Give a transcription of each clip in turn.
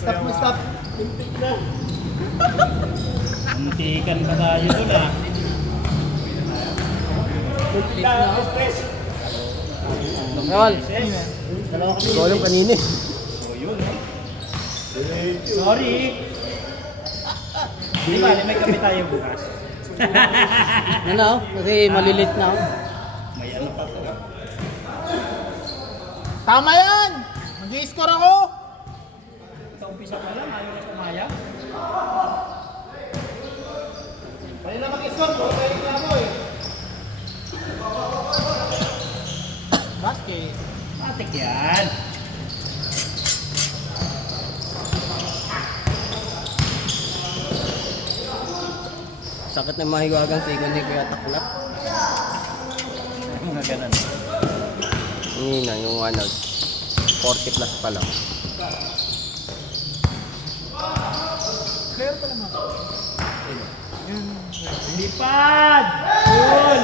Stop mo, stop. Tintik na. Muntikan pa tayo doon ah. Tintik na. Stress. Ngayon. Golong kanina. So yun. Sorry. Di ba, may kami tayo bukas. Ano? Kasi malilit na. May ano pa to. Tama yan! Mag-i-score ako! Sa umpisa pa lang, ayaw na kumaya. Pwede na mag-i-score ko, kaya yung labo eh. Basket. Matik yan. Sakit na mahiwagang sigon ni Kuya Taklap. Mga ganun. Hindi na yung ano, 40 plus pa lang. Clear pa naman. Lipad! Cool!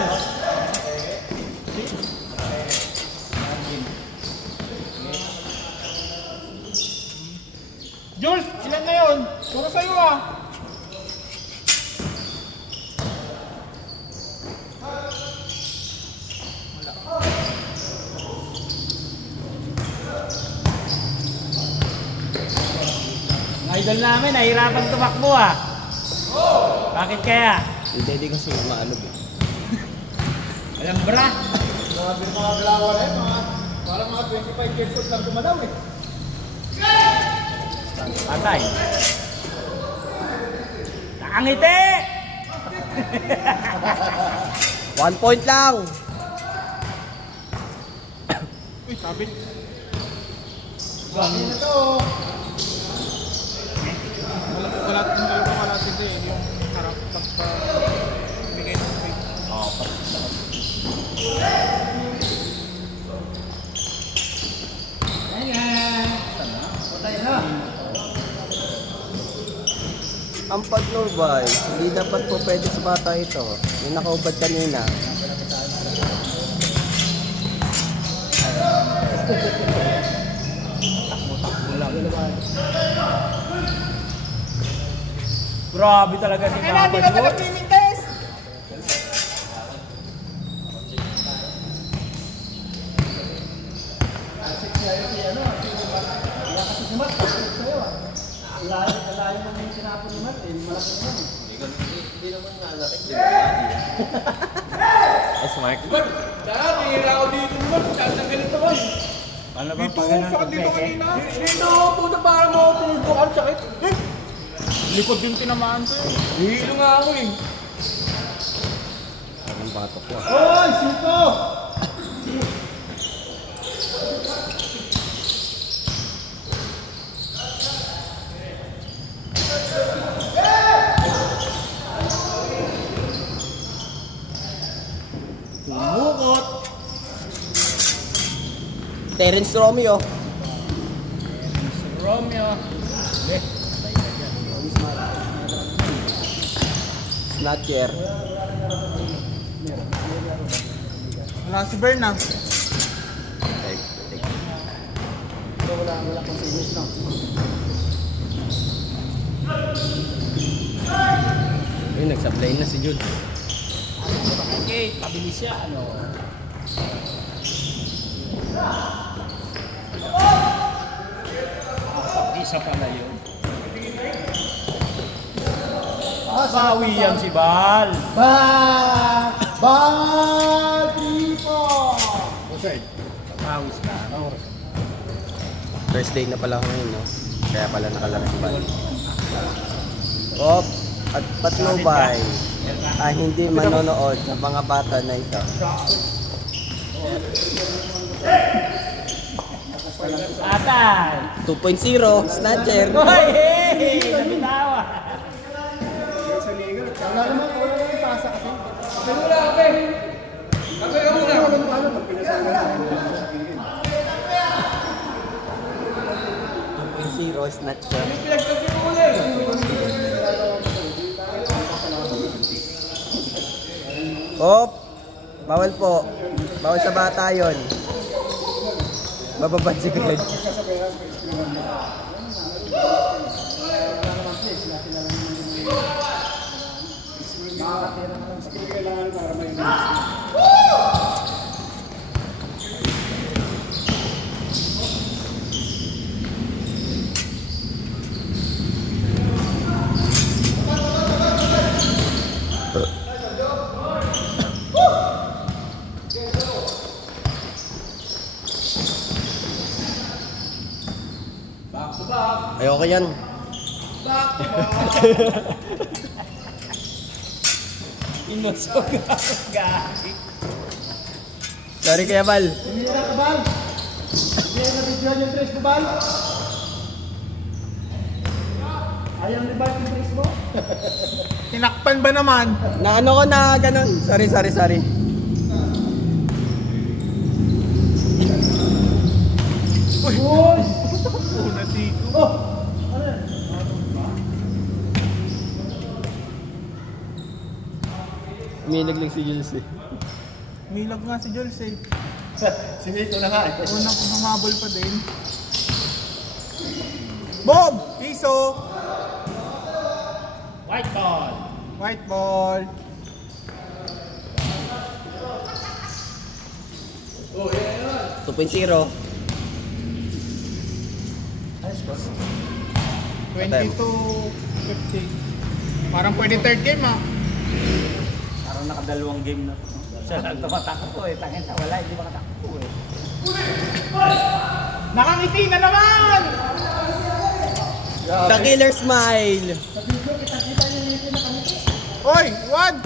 Jules, ilan na yun? Puro sa'yo ah. Ang idol namin, nahirapan tumakbo ah. Bakit kaya? Hindi kasi maalog eh. Alam bra? Grabe mga glawar eh, parang mga 25 years old lang dumadaw eh. Patay. Nakangiti! 1 point lang! Uy, sabit. Bakit na to? Wala dito eh, yung harap pagpa bigay ng point. Ayan! Patay na! Ang pag-nurbay, hindi dapat po pwede sa bata ito. Yung nakaubad kanina. Takbo lang. Grabe talaga si Kaya natin ka Mabad. nagpimintes! Alayo mo yung sinapon ni Martin, malaki naman. Hindi naman nga natin. Ay, smart. Dahil, nihira ako dito naman, saan na ganito man. Ano ba Dito, pag ganun saan dito peke? kanina? Dito, puto parang mo, puto ang sakit. Likod yung tinamaan ko eh. Hihilo nga ako eh. Ang batok ko. Oy, sito! Tumukot! Terence Romeo. Romeo. Snatcher. Wala si Berna. Wala pang finish na. Ayun, nag-supply na si Jude. Okay, pabilis siya. Ano? Isa pala yun. Bawi yan si Bal. Bal! Tipo! Usay. Pawis na. First day na pala ngayon, no? Kaya pala nakalaro si Bal. Op! At patnubay ay hindi manonood ng mga bata na ito. Atay! 2.0, Snatcher. Hoy! Hey! Nabitawa! Wala naman, wala naman pasa kasi. Wala, Ape! Ape ka muna! 2.0, Snatcher. Pinagsabi mo muna eh! Op! Bawal po. Bawal sa bata yun. Bababad si Greg. Ayoko yan. Back to back. Inusog ako, gagi. Sorry Kuya Bal. Hindi na ka, Bal. Hindi na nabidyohan yung tres mo, Bal. Ayaw ni Bal yung tres mo? Tinakpan ba naman? Na ano ko na ganun. Sorry. Uy! Una dito. Oh! Ano yan? Umilag lang si Jules eh. Milag nga si Jules eh. Si Vito na nga eh. Unang humabol pa din. Bob! Piso! White ball. White ball. Oh, yeah. 2.0. Ayos boss. 22-50. Parang pwede third game ah. Parang nakadalawang game na. Siya lang tumatakbo eh. Tangin na wala, hindi makatakbo eh. Nakangiti na naman! The Killer Smile. Oy! One!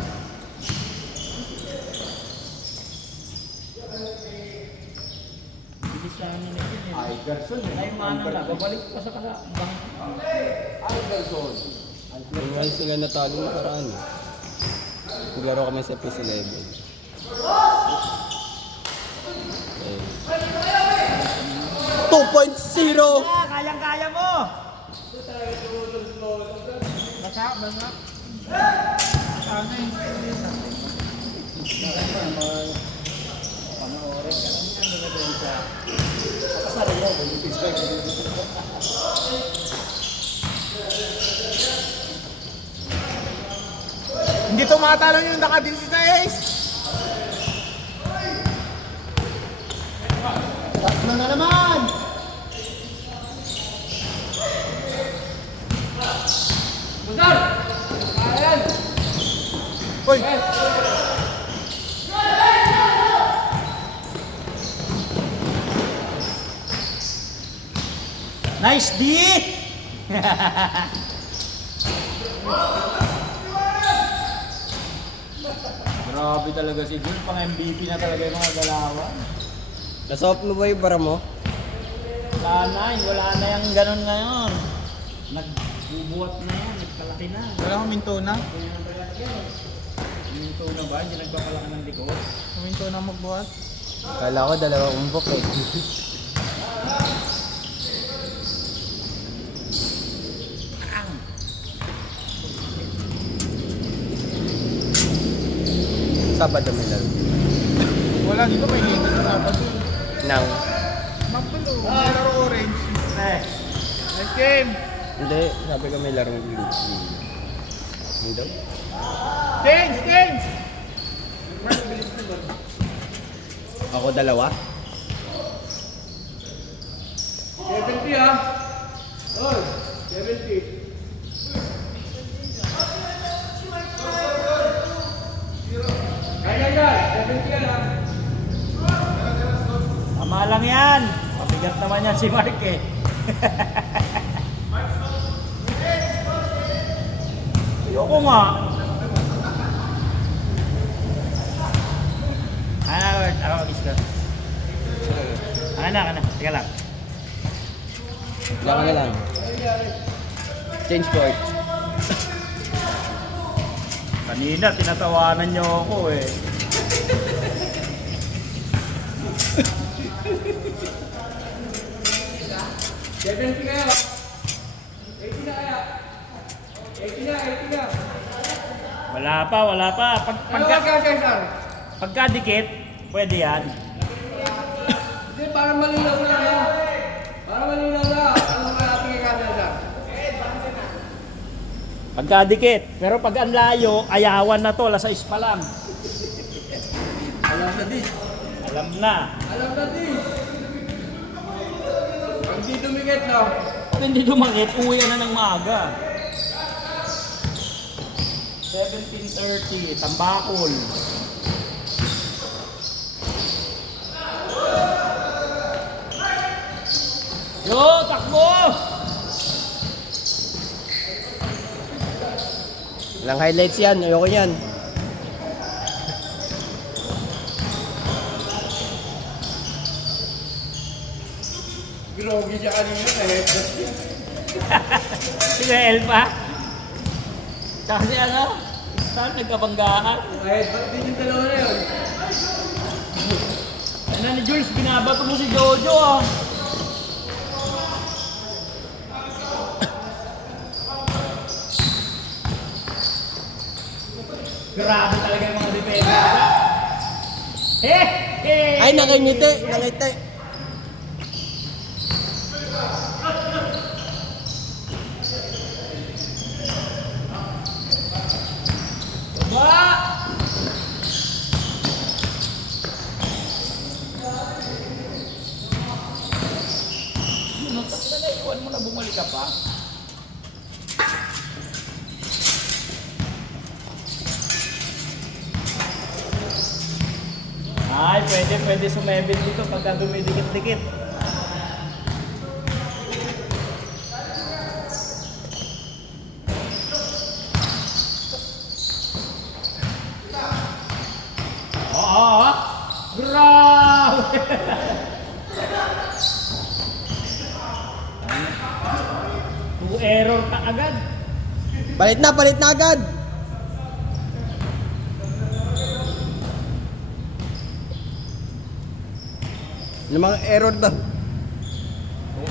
Bilis na ano na yun eh. Iverson eh. Ay, mana na. Babalik pa sa kala. Iverson. Yung ayos nga natalo nakaraan eh. Naglaro kami sa PS11. Okay. 2.0! Kayang-kaya mo! Basa. Sana eh. Panoorin ka lang yan. Mga doon sa... Kapasari mo. Balipis ba? Hindi tumatalon yung naka-16. Tatlo na naman! Oy! Nice D! Grabe talaga si Jun. Pang MVP na talaga yung mga galawan. Nasoft mo ba yung bara mo? Wala na yung ganun ngayon. Nagbubuhat na yan. Nagkalaki na. Wala huminto na. Minto na ba? Hindi nagpapalaki ng likod. Huminto na magbuhat. Kala ko dalawa umbok eh. Sabado may laro. Wala dito may game na Sabado. Nang? Magpalo. May laro orange. Nice game. Hindi, sabi ko may larong blue. Hindi daw? Change! Ako dalawa? 70 ah. Oh, 70. Kaya, 70 yan ah. Tama lang yan. Mabigat naman yan si Mark eh. Ayoko nga. Ako mag-isla. Kana. Teka lang. Laka na lang. Change court. Kanina, tinatawanan niyo ako eh. Kaya. 80 na kaya. 80 na. Wala pa. Cesar? Pagkadikit, pwede yan. Hindi, para malinaw na yan. Ano kaya tingin ka, Cesar? Pagkadikit. Pero pag ang layo, ayawan na to. Alas 6 pa lang. Alam na di. Alam na. Pag di dumikit na. Pag hindi dumangit, uwi na ng maaga. 17:30, Tambakol. Yo, takbo! Walang highlights yan. Ayoko yan. Grogi siya kanina na headshot niya. Sila Elpa. Tsaka si ano? Saan nagkabanggaan? Headshot din yung dalawa na yun. Ano ni Jules, binabato mo si Jojo ah. Grabe talaga yung mga depensa. Ay, nakingiti. Nakiti. Ba! Ano, na iwan mo na bumalik ka pa? Ay, pwede sumebit dito pagka dumidikit-dikit. Oo, grabe! Error ka agad. Palit na agad. Ano mga error daw?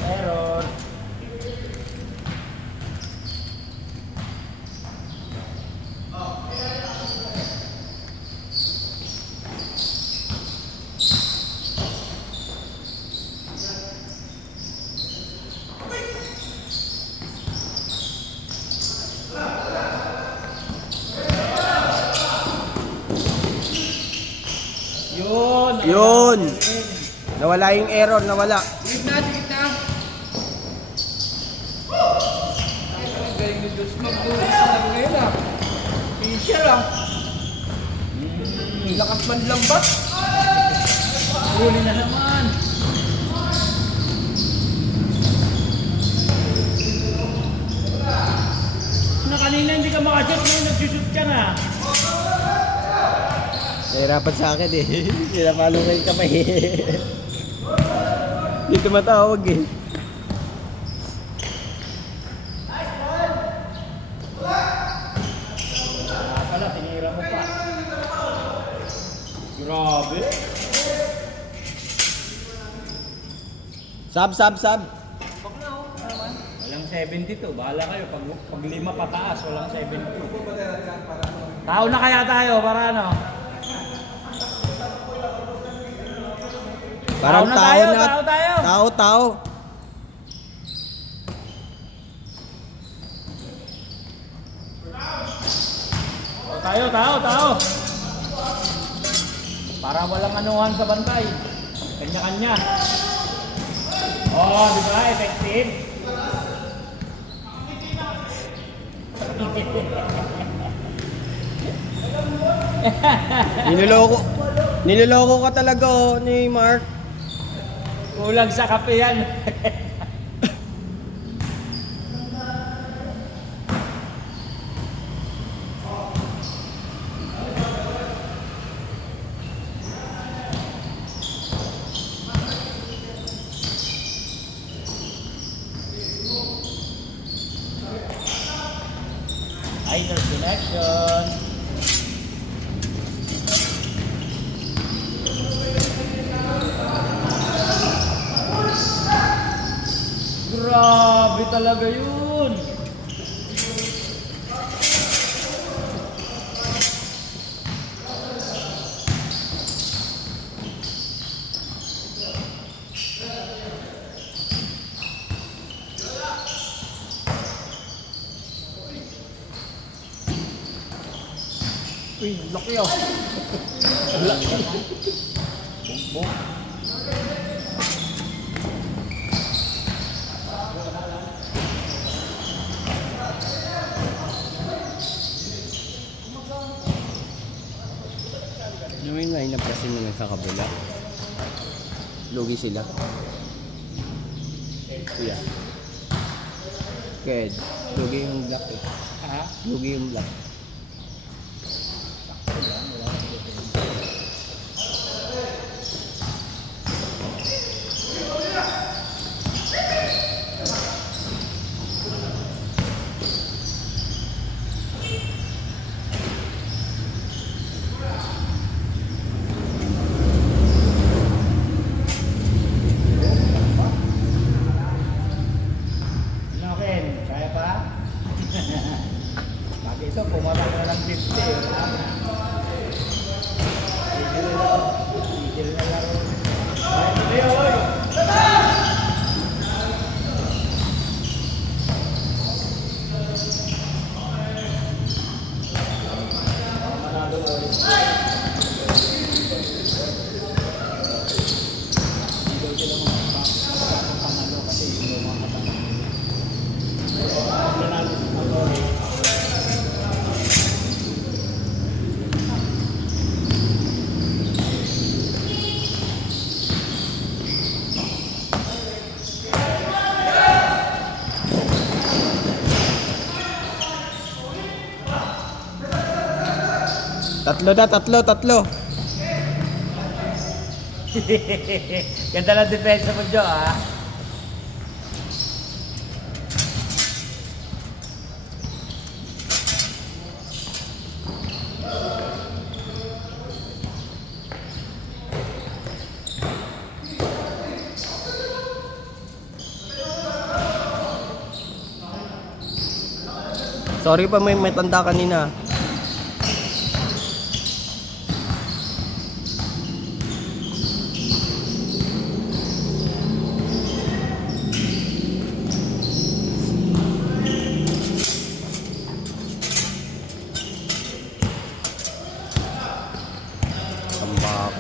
Error. Yun. Nawala yung error, nawala. Sikit na. Ang galing ni Diyos magbuhay talaga ngayon ah. Fisher ah. Lakas man lang ba? Huli na naman. Na kanina hindi ka makashoot, ngayon nagsushoot ka na. Nahirapan sa akin eh. Sinapalo ko yung kamay eh. Hindi tumatawag eh. Pala, tinira mo pa. Grabe. Sab. Walang 72. Bahala kayo. Pag 5 pataas, walang 72. Tao na kaya tayo para ano? Parang Tao na tayo. Tao. Tao. Para walang anuhan sa bantay. Kanya-kanya. Oh, di ba? Effective. Niloloko ka talaga oh, ni Mark. Kulang sa kape yan. Either connection. Grabe talaga yun. Uy, laki oh. Laki. Bumbong. Yung line na pressing naman sa kabila. Lugi sila. Kuya. Ked. Lugi yung black eh. Ha? Lugi yung black. Ito, pumatak na ng 50. Wala na. Tigil na laro. Ay, oy! Tatlo. Ganda lang depensa mo, Jo, ha? Sorry pa, may tanda kanina. Tambak.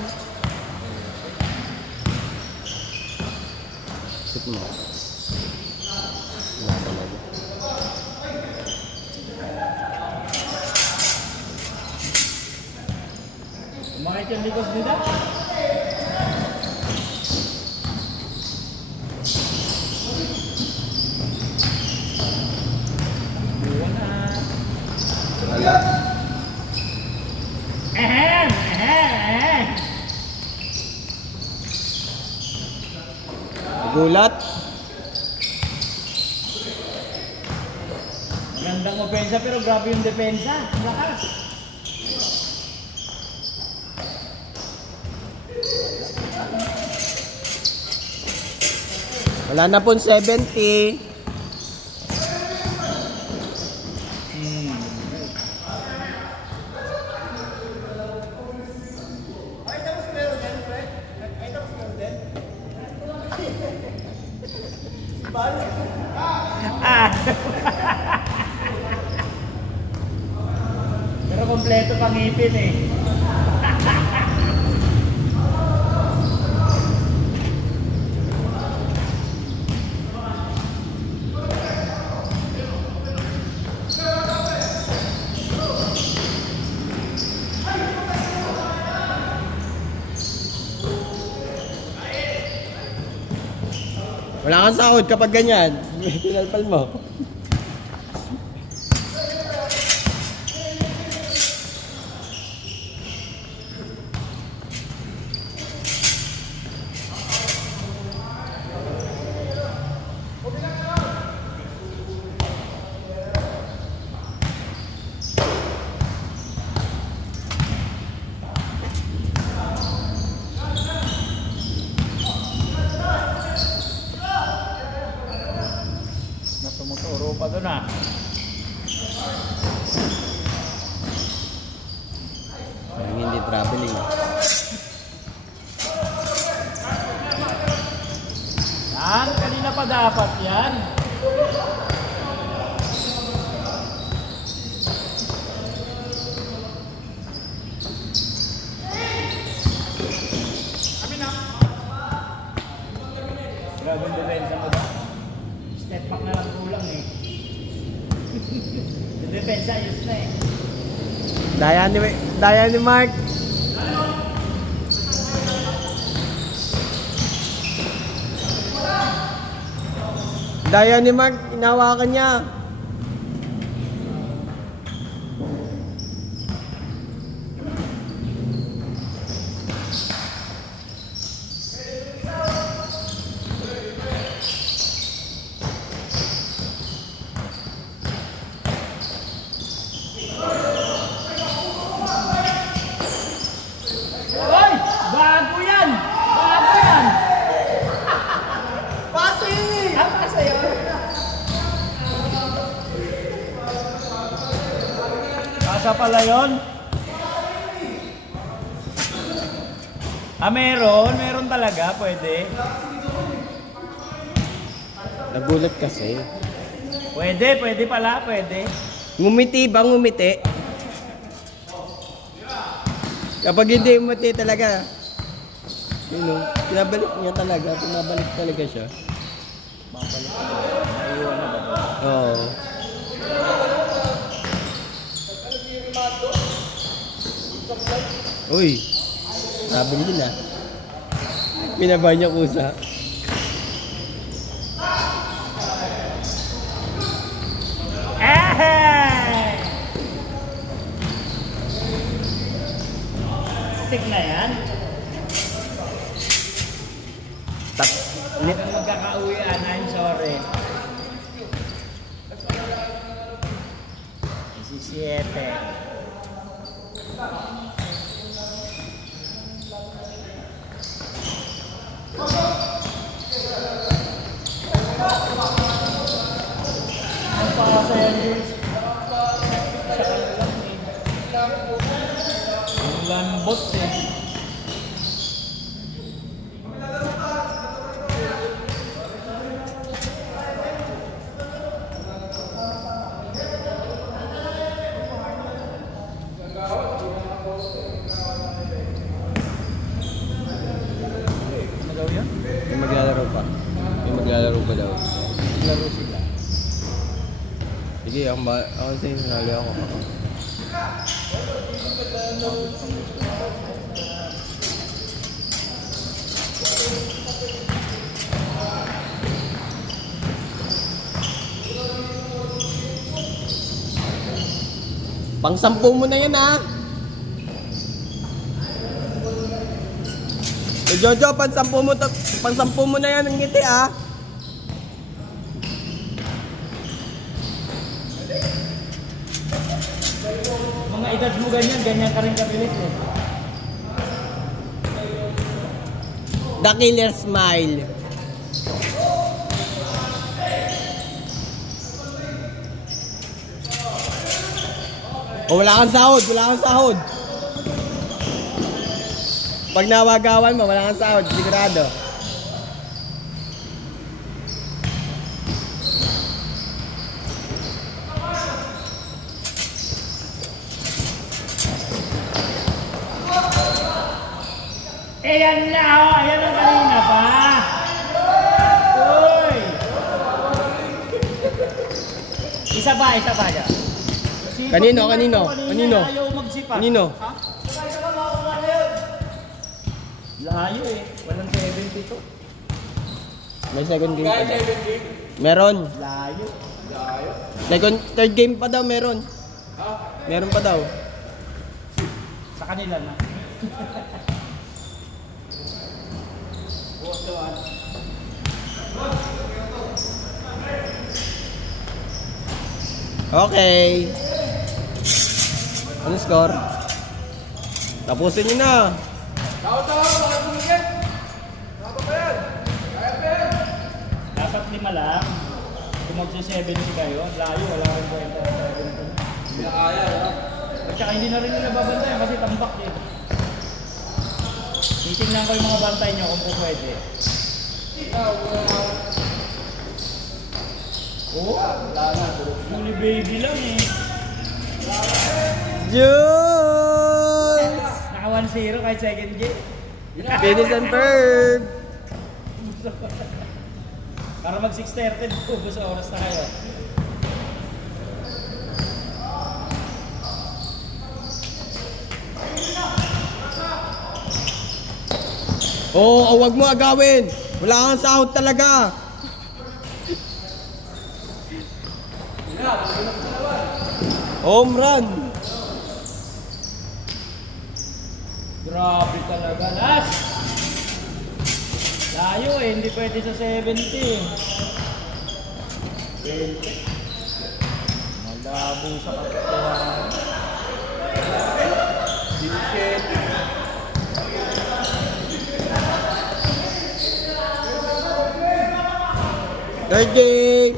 Sit mo. Wala talaga. Kumakit yung likod nila. Wala. Ehem! Gulat. Magandang opensa pero grabe yung depensa. Ang lakas. Wala na pong 70. Pero kompleto pang ipin eh. Wala kang sahod kapag ganyan. Pinalpal mo. Tumuturo pa doon ah. Parang hindi traveling. Yan, kanina pa dapat yan. Grabe yung depensa mo ba? Step back na lang kulang eh. Yung depensa, ayos na eh. Daya ni Mark. Daya ni Mark, inawakan niya. Hoy! Bago yan! Bago yan! Paso yun eh! Ang pasa yun! Asa pala yun? Meron talaga, pwede. Nagulat kasi. Pwede pala, pwede. Ngumiti ba? Ngumiti? Kapag hindi ngumiti talaga, yun o, pinabalik niya talaga. Pinabalik talaga siya. Babalik ka. Naiwan na ba? Oo. Uy, sabi nila. Pinaba niya kusa. Tik na yan. Hanggang magkakauwian, I'm sorry. 17. Ang pakasa yan yun. Sa kanilang ang lambot eh. Magaw yan? Yung maglalaro pa. Yung maglalaro pa daw. Laro sila. Sige, ako sa'yo, sinali ako. Pang-10 mo na yan, ha? Jojo, pang-10 mo na yan ng ngiti, ha? Mga edad mo ganyan ka rin kabilis eh. The Killer Smile. O, wala kang sahod. Pag nawagawan mo, wala kang sahod, sigurado. Ayan na oh! Ayan ang kanina pa! Uy! Isa ba dyan? Kanino? Ayaw magsipa. Kanino? Ha? Layo eh. Walang 72. May second game pa daw. Meron. Layo. Third game pa daw, meron. Meron pa daw. Sa kanila na. Okay. Ano score? Tapusin nyo na. Dapat 5 lang. Kung magsi-70 kayo, layo. Wala rin kwenta. Hindi na kaya, ha? At saka hindi na rin nila babantayan kasi tambak eh. Titingnan ko yung mga bantay nyo kung po pwede. Oh, huli baby lang eh. Jules! Naka 1-0 kahit second game. Finish and verb. Para mag 6:30, ubos sa oras na kayo. Oo, wag mo agawin. Wala kang sahod talaga. Home run. Grabe talaga. Last! Layo eh, hindi pwede sa 70. Malabo sa katotohanan. Third game.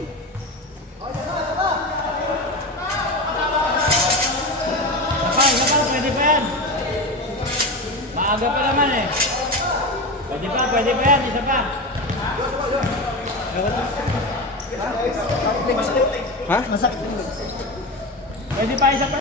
isa pa, pwede pa yan. Maaga pa naman eh. Pwede pa yan, isa pa. Ha? Pwede pa, isa pa.